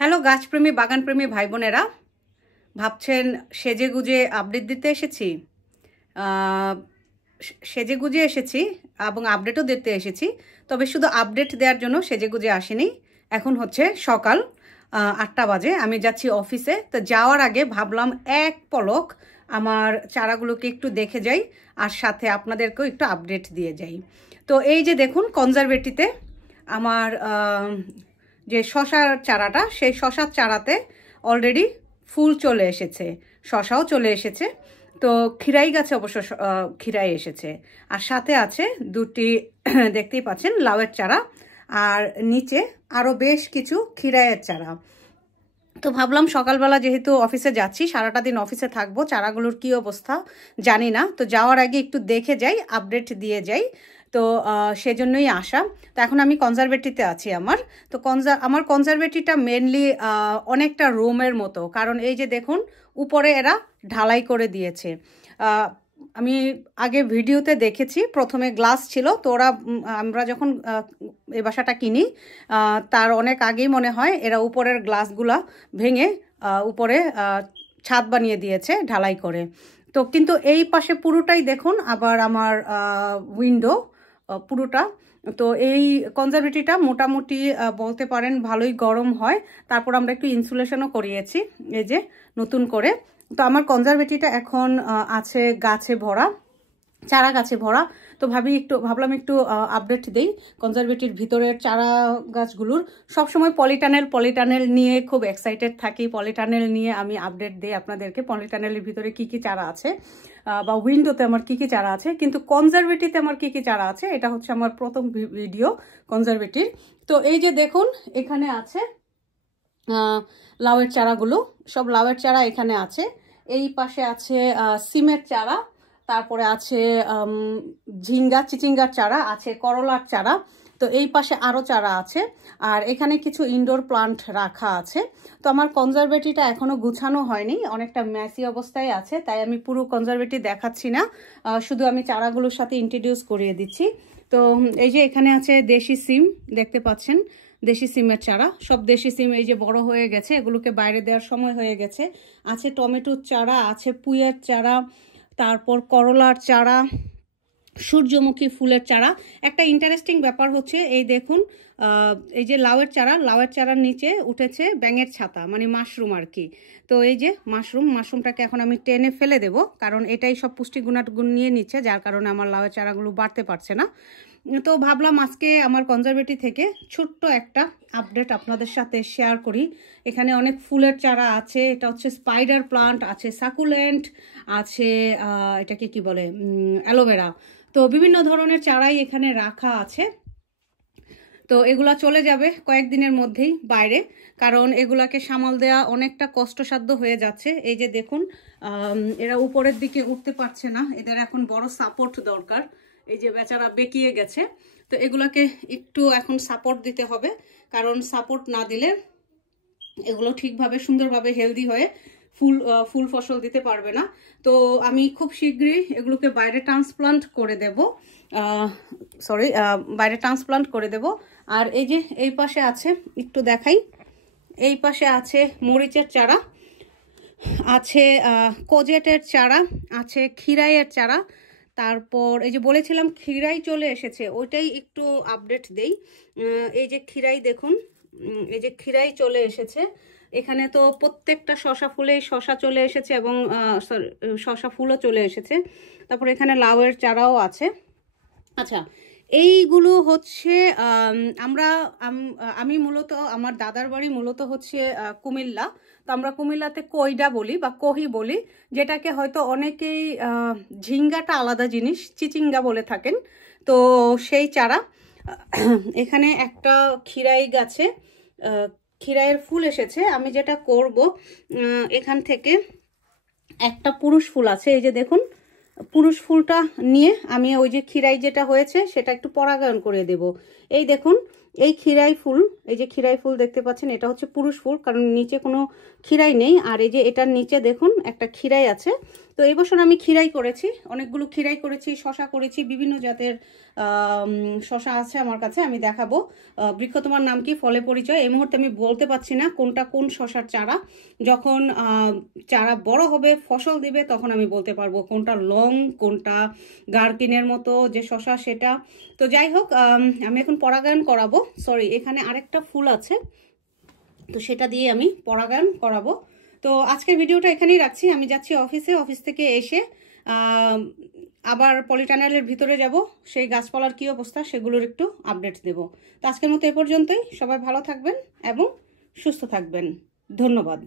Hello গাছপ্রেমী বাগানপ্রেমী ভাই বোনেরা, ভাবছেন সেজে গুজে আপডেট দিতে এসেছি। সেজে গুজে এসেছি এবং আপডেটও দিতে এসেছি, তবে শুধু আপডেট দেওয়ার জন্য সেজে গুজে আসিনি। এখন হচ্ছে সকাল 8টা বাজে, আমি যাচ্ছি অফিসে। তো যাওয়ার আগে ভাবলাম এক পলক আমার চারাগুলোকে একটু দেখে যাই, আর সাথে আপনাদেরকেও একটু আপডেট দিয়ে যাই। তো এই যে দেখুন, কনজারভেটিতে আমার যে শশার চারাটা, সেই শশার চারাতে অলরেডি ফুল চলে এসেছে, শশাও চলে এসেছে। তো খিরাই গাছে অবশ্য খিরাই এসেছে, আর সাথে আছে দুটি দেখতেই পাচ্ছেন লাউয়ের চারা, আর নিচে আরও বেশ কিছু খিরাইয়ের চারা। তো ভাবলাম সকালবেলা যেহেতু অফিসে যাচ্ছি, সারাটা দিন অফিসে থাকবো, চারাগুলোর কি অবস্থা জানি না, তো যাওয়ার আগে একটু দেখে যাই, আপডেট দিয়ে যাই। তো সেজন্যই আসা। তো এখন আমি কনজারভেটিতে আছি। তো আমার কনজারভেটিটা মেনলি অনেকটা রুমের মতো, কারণ এই যে দেখুন উপরে এরা ঢালাই করে দিয়েছে। আমি আগে ভিডিওতে দেখেছি প্রথমে গ্লাস ছিল, তো আমরা যখন এই বাসাটা কিনি তার অনেক আগেই মনে হয় এরা উপরের গ্লাসগুলা ভেঙে উপরে ছাদ বানিয়ে দিয়েছে ঢালাই করে। তো কিন্তু এই পাশে পুরোটাই দেখুন আবার আমার উইন্ডো পুরোটা। তো এই কনজারভেটিটা মোটামুটি বলতে পারেন ভালোই গরম হয়। তারপর আমরা একটু ইনসুলেশনও করিয়েছি এই যে নতুন করে। তো আমার কনজারভেটিটা এখন আছে গাছে ভরা, চারা গাছে ভরা। তো ভাবলাম একটু আপডেট দেই কনজারভেটির ভিতরের চারা গাছগুলোর। সবসময় পলিটানেল নিয়ে খুব এক্সাইটেড থাকি, পলিটানেল নিয়ে আমি আপডেট দিই আপনাদেরকে, পলিটানেলের ভিতরে কি কি চারা আছে বা উইন্ডোতে আমার কি কি চারা আছে। কিন্তু কনজারভেটিতে আমার কি কি চারা আছে, এটা হচ্ছে আমার প্রথম ভিডিও কনজারভেটির। তো এই যে দেখুন এখানে আছে লাউয়ের চারাগুলো, সব লাউয়ের চারা এখানে আছে। এই পাশে আছে সিমের চারা, তারপরে আছে চিচিঙ্গার চারা আছে, করলার চারা। তো এই পাশে আরও চারা আছে, আর এখানে কিছু ইনডোর প্লান্ট রাখা আছে। তো আমার কনজারভেটিটা এখনও গুছানো হয়নি, অনেকটা ম্যাসি অবস্থায় আছে, তাই আমি পুরো কনজারভেটি দেখাচ্ছি না, শুধু আমি চারাগুলোর সাথে ইন্ট্রোডিউস করিয়ে দিচ্ছি। তো এই যে এখানে আছে দেশি সিম, দেখতে পাচ্ছেন দেশি সিমের চারা, সব দেশি সিম এই যে বড় হয়ে গেছে, এগুলোকে বাইরে দেওয়ার সময় হয়ে গেছে। আছে টমেটোর চারা, আছে পুঁইয়ের চারা, তারপর করলার চারা, সূর্যমুখী ফুলের চারা। একটা ইন্টারেস্টিং ব্যাপার হচ্ছে এই দেখুন এই যে লাউয়ের চারার নিচে উঠেছে ব্যাঙের ছাতা, মানে মাশরুম আর কি। তো এই যে মাশরুমটাকে এখন আমি টেনে ফেলে দেব, কারণ এটাই সব পুষ্টি গুণ নিয়ে নিচ্ছে, যার কারণে আমার লাউয়ের চারাগুলো বাড়তে পারছে না। তো ভাবলাম আজকে আমার কনজারভেটি থেকে ছোট্ট একটা আপডেট আপনাদের সাথে শেয়ার করি। এখানে অনেক ফুলের চারা আছে, এটা হচ্ছে স্পাইডার প্লান্ট, আছে সাকুলেন্ট, আছে এটাকে কি বলে অ্যালোভেরা। তো বিভিন্ন ধরনের চারাই এখানে রাখা আছে। তো এগুলা চলে যাবে কয়েকদিনের মধ্যেই বাইরে, কারণ এগুলাকে সামাল দেওয়া অনেকটা কষ্টসাধ্য হয়ে যাচ্ছে। এই যে দেখুন এরা উপরের দিকে উঠতে পারছে না, এদের এখন বড় সাপোর্ট দরকার। এই যে বেচারা বেঁকিয়ে গেছে, তো এগুলাকে একটু এখন সাপোর্ট দিতে হবে, কারণ সাপোর্ট না দিলে এগুলো ঠিকভাবে সুন্দরভাবে হেলদি হয়ে ফুল ফসল দিতে পারবে না। তো আমি খুব শীঘ্রই এগুলোকে বাইরে ট্রান্সপ্লান্ট করে দেব। আর এই যে এই পাশে আছে, একটু দেখাই, এই পাশে আছে মরিচের চারা, আছে কোজেটের চারা, আছে খিরাইয়ের চারা। তারপর এই যে বলেছিলাম খিরাই চলে এসেছে, ওইটাই একটু আপডেট দেই। এই যে খিরাই দেখুন, এই যে খিরাই চলে এসেছে। এখানে তো প্রত্যেকটা শশা ফুলেই শশা চলে এসেছে, এবং শশা ফুলও চলে এসেছে। তারপর এখানে লাউয়ের চারাও আছে। আচ্ছা, এইগুলো হচ্ছে আমি মূলত আমার দাদার বাড়ি মূলত হচ্ছে কুমিল্লা। তো আমরা কুমিল্লাতে কইডা বলি বা কহি বলি, যেটাকে হয়তো অনেকেই ঝিঙ্গাটা আলাদা জিনিস, চিচিঙ্গা বলে থাকেন। তো সেই চারা এখানে একটা খিরাই গাছে খিরাইয়ের ফুল এসেছে। আমি যেটা করব, এখান থেকে একটা পুরুষ ফুল আছে, এই যে দেখুন পুরুষ ফুলটা নিয়ে আমি ওই যে খিরাই যেটা হয়েছে সেটা একটু পরাগায়ন করে দেব। এই দেখুন এই খিরাই ফুল, এই যে খিরাই ফুল দেখতে পাচ্ছেন, এটা হচ্ছে পুরুষ ফুল, কারণ নিচে কোনো খিরাই নেই। আর এই যে এটার নিচে দেখুন একটা খিরাই আছে। তো তো এই বছর আমি খিরাই করেছি, অনেকগুলো খিরাই করেছি, শশা করেছি, বিভিন্ন জাতের শশা আছে আমার কাছে, আমি দেখাবো। বৃক্ষ তোমার নাম কি, ফলে পরিচয়। এই মুহূর্তে আমি বলতে পারছি না কোনটা কোন শশার চারা। যখন চারা বড় হবে, ফসল দিবে, তখন আমি বলতে পারবো কোনটা লং, কোনটা গার্কিনের মতো যে শশা সেটা। তো যাই হোক, আমি এখন পরাগায়ন করাবো। সরি, এখানে আরেকটা ফুল আছে, তো সেটা দিয়ে আমি পরাগায়ন করাবো। তো আজকের ভিডিওটা এখানেই রাখছি। আমি যাচ্ছি অফিসে, অফিস থেকে এসে আবার পলিটানেলের ভিতরে যাব, সেই গাছপালার কী অবস্থা সেগুলোর একটু আপডেট দেব। তো আজকের মতো এ পর্যন্তই। সবাই ভালো থাকবেন এবং সুস্থ থাকবেন। ধন্যবাদ।